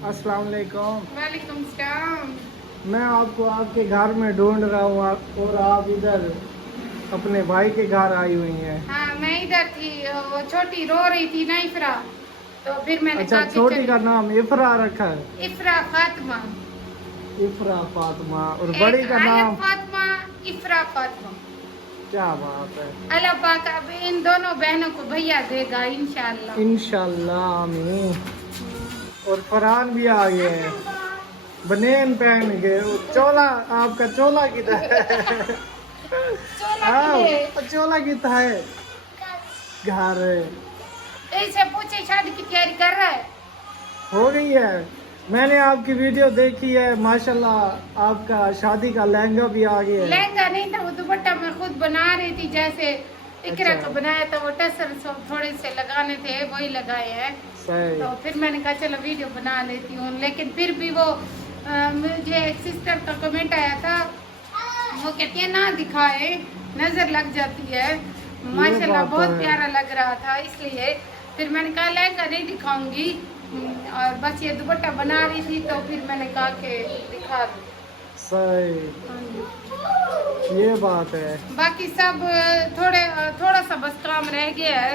अस्सलाम वालेकुम। वालेकुम सलाम। मैं आपको आपके घर में ढूंढ रहा हूँ और आप इधर अपने भाई के घर आई हुई हैं। हाँ, मैं इधर थी, वो छोटी रो रही थी ना इफरा, तो फिर मैंने अच्छा, कहा कि छोटी चल। का नाम इफरा रखा है? इफरा फातिमा। इफरा फातिमा। और बड़ी का नाम? फातिमा, इफरा फातिमा। क्या बात है। अल्लाह पाक अब इन दोनों बहनों को भैया देगा इंशाल्लाह। इंशाल्लाह आमीन। और फरहान भी आ गए हैं बनेन पहन के। चोला, आपका चोला किधर है? चोला किधर है? घर ऐसे पूछे शादी की तैयारी कर रहा है? हो गई है। मैंने आपकी वीडियो देखी है, माशाल्लाह आपका शादी का लहंगा भी आ गया है। लहंगा नहीं था, वो दुपट्टा मैं खुद बना रही थी, जैसे इकरा अच्छा। को बनाया था, वो टसर थोड़े से लगाने थे, वही लगाए हैं। सही। तो फिर मैंने कहा चलो वीडियो बना लेती हूँ, लेकिन फिर भी वो मुझे एक सिस्टर का कमेंट आया था, वो कहती है ना दिखाए, नजर लग जाती है। माशाल्लाह बहुत प्यारा लग रहा था, इसलिए फिर मैंने कहा लहंगा नहीं दिखाऊंगी, और बस ये दुपट्टा बना रही थी, तो फिर मैंने कहा कि दिखा दूं। सही, ये बात है। बाकी सब थोड़ा सा बस काम रह गया है,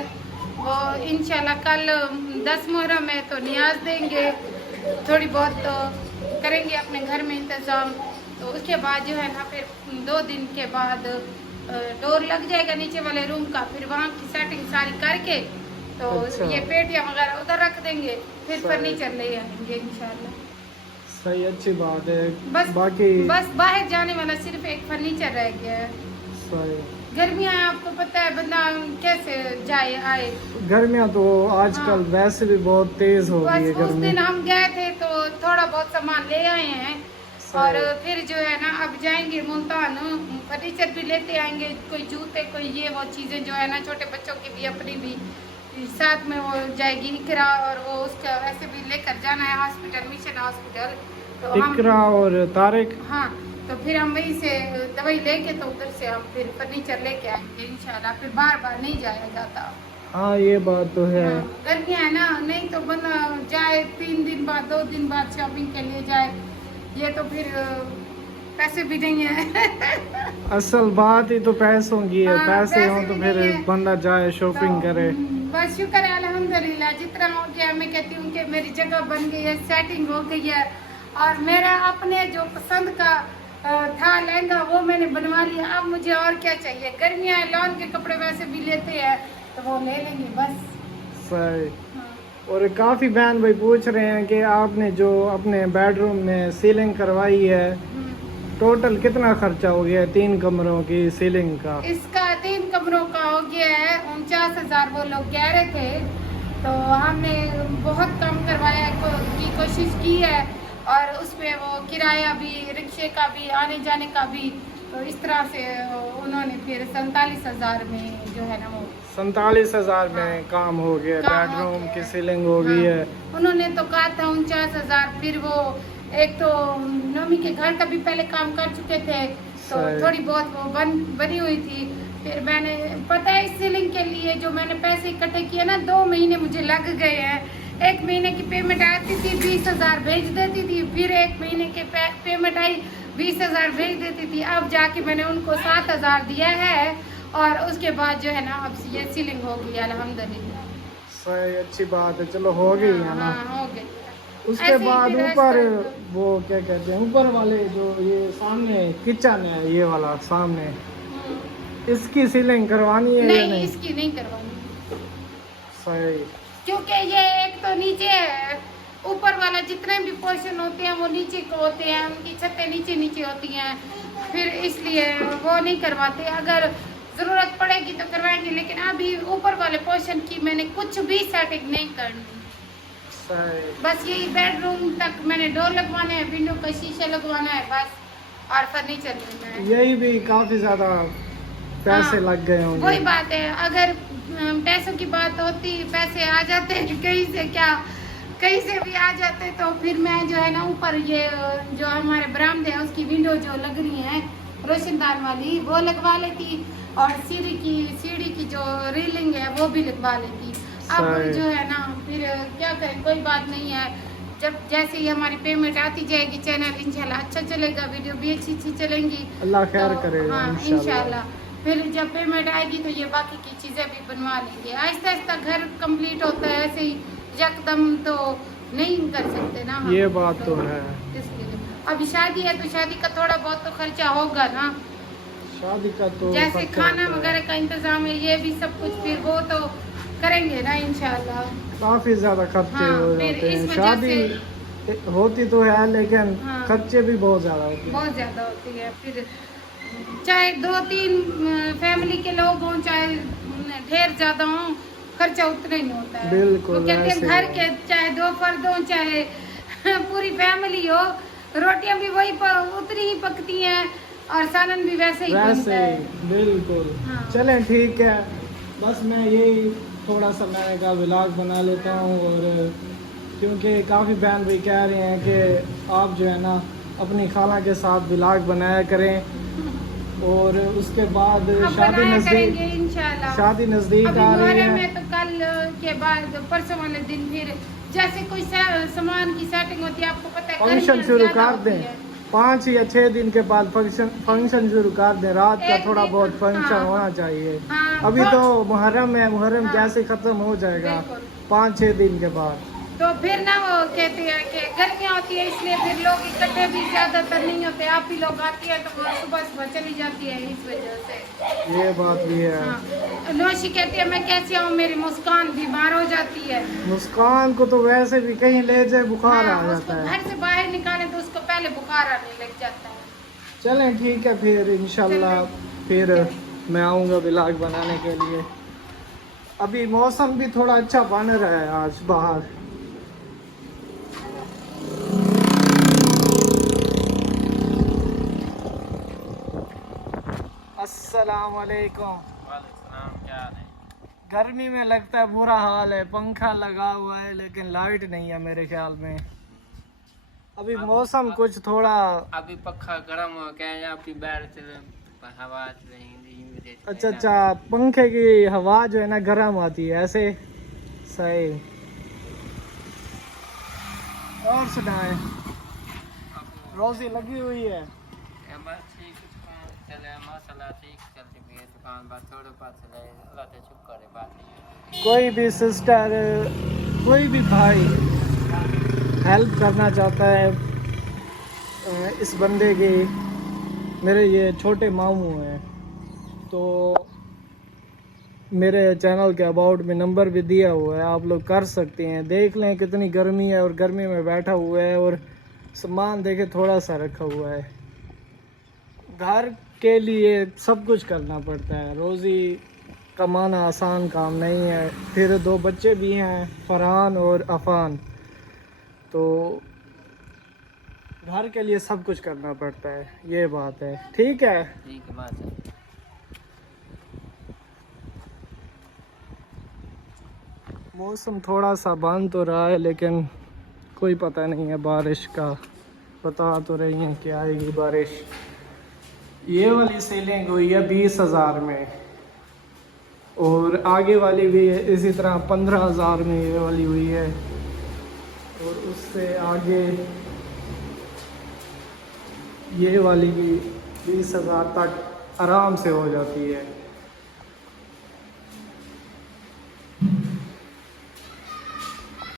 वो इंशाल्लाह कल 10 मुहर्रम में तो नियाज देंगे, थोड़ी बहुत तो करेंगे अपने घर में इंतज़ाम। तो उसके बाद जो है ना, फिर 2 दिन के बाद डोर लग जाएगा नीचे वाले रूम का, फिर वहाँ की सेटिंग सारी करके तो अच्छा। ये पेटियाँ वगैरह उधर रख देंगे, फिर फर्नीचर ले आएंगे इंशाल्लाह। सही, अच्छी बात है। बस बाकी बस बाहर जाने वाला सिर्फ एक फर्नीचर रह गया है। सही। गर्मियाँ हैं, आपको पता है, बंदा कैसे जाए आए। गर्मियाँ तो आजकल वैसे भी बहुत तेज हो गई है बस उस गर्मी। दिन हम गए थे तो थोड़ा बहुत सामान ले आए हैं, और फिर जो है ना अब जाएंगे मुल्तान, फर्नीचर भी लेते आएंगे, कोई जूते, कोई ये वो चीज़ें जो है ना, छोटे बच्चों की भी अपनी भी साथ में वो जाएगी इकरा, और वो उसका वैसे भी लेकर जाना है हॉस्पिटल, मिशन हॉस्पिटल। तो इकरा और तारिक। हाँ, तो फिर हम वहीं से दवाई लेके तो उधर से हम फिर फर्नीचर लेके आएंगे इंशाल्लाह, फिर बार बार नहीं जाया जाता। हाँ, ये बात तो है। हाँ, गर्मियाँ है ना, नहीं तो बंदा जाए 3 दिन बाद 2 दिन बाद शॉपिंग के लिए जाए, ये तो फिर पैसे भी नहीं है। असल बात ही तो पैसों की है। हाँ, पैसे हो पैसे तो भी फिर नहीं है। बंदा जाए शॉपिंग तो, करे। बस शुक्र है अल्हम्दुलिल्लाह, जितना हो गया मैं कहती हूँ कि मेरी जगह बन गई है, सेटिंग हो गई है, और मेरा अपने जो पसंद का था लहंगा वो मैंने बनवा लिया। अब मुझे और क्या चाहिए, गर्मियाँ हैं, लॉन के कपड़े वैसे भी लेते हैं तो वो ले लेंगे बस। सही। हाँ। और काफ़ी बहन भाई पूछ रहे हैं कि आपने जो अपने बेडरूम में सीलिंग करवाई है, टोटल कितना खर्चा हो गया है 3 कमरों की सीलिंग का? इसका 3 कमरों का हो गया है 49,000, वो लोग कह रहे थे, तो हमने बहुत कम करवाया की कोशिश की है, और उसमें वो किराया भी, रिक्शे का भी, आने जाने का भी, तो इस तरह से उन्होंने फिर 47,000 में जो है ना वो 47,000 में काम हो गया, काम हो बेडरूम गया की है। सीलिंग हो गई है। उन्होंने तो कहा था 49,000, फिर वो एक तो नमी के घर का भी पहले काम कर चुके थे, तो सही। थोड़ी बहुत वो बनी हुई थी। फिर मैंने, पता है, इस सीलिंग के लिए जो मैंने पैसे इकट्ठे किए ना, 2 महीने मुझे लग गए हैं। 1 महीने की पेमेंट आती थी, 20,000 भेज देती थी, फिर 1 महीने की पेमेंट आई, 20,000 भेज देती थी। अब जाके मैंने उनको 7,000 दिया है, और उसके बाद जो है ना अब ये सीलिंग हो गई अल्हम्दुलिल्लाह। सही, अच्छी बात है। चलो हो गई है ना। हाँ, हो गई। उसके ऐसे ही बाद फिर ऊपर ऐसा- वो क्या कहते हैं, ऊपर वाले जो ये सामने किचन है, ये वाला सामने, इसकी सीलिंग करवानी है या नहीं, नहीं? इसकी नहीं करवानी, सही। क्योंकि ये एक तो नीचे है, ऊपर वाला जितने भी पोर्शन होते हैं वो नीचे को होते हैं, उनकी छतें नीचे नीचे होती हैं, फिर इसलिए वो नहीं करवाते। अगर ज़रूरत पड़ेगी तो करवाएंगे, लेकिन अभी ऊपर वाले पोर्शन की मैंने कुछ भी सेटिंग नहीं करनी। सही। बस यही बेडरूम तक मैंने डोर लगवाना है, विंडो का शीशा लगवाना है बस, और फर्नीचर लेना है। यही भी काफी ज्यादा पैसे हाँ, लग गए होंगे। वही बात है, अगर पैसों की बात होती, पैसे आ जाते हैं कहीं से, क्या कहीं से भी आ जाते, तो फिर मैं जो है ना ऊपर ये जो हमारे बरामदे है उसकी विंडो जो लग रही है रोशनदान वाली, वो लगवा लेती, और सीढ़ी की जो रेलिंग है वो भी लगवा लेती। अब सही। जो है ना, फिर क्या करें, कोई बात नहीं है, जब जैसे ही हमारी पेमेंट आती जाएगी चैनल इंशाल्लाह अच्छा चलेगा, वीडियो भी अच्छी चलेंगी। अल्लाह खैर करे हाँ इंशाल्लाह। इंशाल्लाह। फिर जब पेमेंट आएगी तो ये बाकी की चीज़ें भी बनवा लेंगे। आहिस्ता आहिस्ता घर कंप्लीट होता है, ऐसे ही यकदम तो नहीं कर सकते ना हम। ये बात तो है। इसलिए अभी शादी है तो शादी का थोड़ा बहुत तो खर्चा होगा ना, शादी का तो जैसे खर्चा खाना होता है। वगैरह का इंतजाम है, ये भी सब कुछ फिर वो तो करेंगे ना इंशाल्लाह। काफी ज्यादा खर्चे हाँ, हो फिर जाते हैं। इस वजह शादी होती तो है लेकिन हाँ। खर्चे भी बहुत ज्यादा होते हैं। बहुत ज्यादा होती है। फिर चाहे 2-3 फैमिली के लोग हों, चाहे ढेर ज्यादा हों, खर्चा उतना ही होता है। बिल्कुल, वो कहते हैं ऐसे घर है। के चाहे 2 फर्द हों, चाहे पूरी फैमिली हो, रोटियां भी वही पर उतनी ही पकती हैं और सालन भी वैसे ही बनता वैसे है। बिल्कुल। हाँ। चलें ठीक है, बस मैं यही थोड़ा सा मैंने कहा व्लॉग बना लेता हूँ। और क्योंकि काफ़ी बहन भी कह रहे हैं कि आप जो है ना अपनी खाला के साथ व्लॉग बनाया करें। और उसके बाद हाँ, शादी बनाया करेंगे नज़दीक इंशाल्लाह। शादी नज़दीक अभी आ रही मुहर्रम है। में तो कल के बाद परसों वाले दिन फिर जैसे कोई सामान की सेटिंग होती है, आपको पता है फंक्शन गर्मियाँ शुरू ज्यादा कर होती दें, है। 5 या 6 दिन के बाद फंक्शन शुरू कर दें। रात का एक थोड़ा दिन, बहुत फंक्शन हाँ। होना चाहिए। हाँ, अभी बहुत- तो मुहर्रम है, मुहर्रम हाँ। कैसे ख़त्म हो जाएगा बिल्कुल। 5-6 दिन के बाद। तो फिर ना वो कहते हैं कि गर्मियाँ होती है इसलिए फिर लोग इकट्ठे भी ज्यादातर नहीं होते। आप भी लोग आती है तो वो सुबह सुबह चली जाती है, इस वजह से। ये बात भी है। हाँ। नौशी कहती है मैं कैसे आऊँ, मेरी मुस्कान बीमार हो जाती है। मुस्कान को तो वैसे भी कहीं ले जाए बुखार हाँ, आ उसको जाता है। घर से बाहर निकाले तो उसको पहले बुखार आने लग जाता है। चलें ठीक है, फिर इंशाल्लाह फिर मैं आऊँगा व्लॉग बनाने के लिए। अभी मौसम भी थोड़ा अच्छा बन रहा है आज बाहर। अस्सलाम वालेकुम। क्या हाल है? गर्मी में लगता है बुरा हाल है, पंखा लगा हुआ है लेकिन लाइट नहीं है मेरे ख्याल में। अभी मौसम कुछ थोड़ा अभी पक्का गर्म हो गया है, अभी बैठ से हवा नहीं। अच्छा पंखे की हवा जो है ना गर्म आती है ऐसे। सही। और सुनाए, रोजी लगी हुई है? बस ठीक चले माशाल्लाह, ठीक चलती भी है दुकान, बस थोड़े पास चले अल्लाह से शुक्र है। बात कोई भी सिस्टर, कोई भी भाई हेल्प करना चाहता है इस बंदे की, मेरे ये छोटे मामू हैं, तो मेरे चैनल के अबाउट में नंबर भी दिया हुआ है, आप लोग कर सकते हैं। देख लें कितनी गर्मी है और गर्मी में बैठा हुआ है और सामान देखे थोड़ा सा रखा हुआ है। घर के लिए सब कुछ करना पड़ता है, रोज़ी कमाना आसान काम नहीं है। फिर 2 बच्चे भी हैं, फरहान और अफान, तो घर के लिए सब कुछ करना पड़ता है, ये बात है। ठीक है, ठीक है माशाल्लाह। मौसम थोड़ा सा बंद तो रहा है लेकिन कोई पता नहीं है बारिश का। बता तो रही हैं कि आएगी बारिश। ये वाली सीलिंग हुई है 20,000 में और आगे वाली भी इसी तरह 15,000 में ये वाली हुई है। और उससे आगे ये वाली भी 20,000 तक आराम से हो जाती है।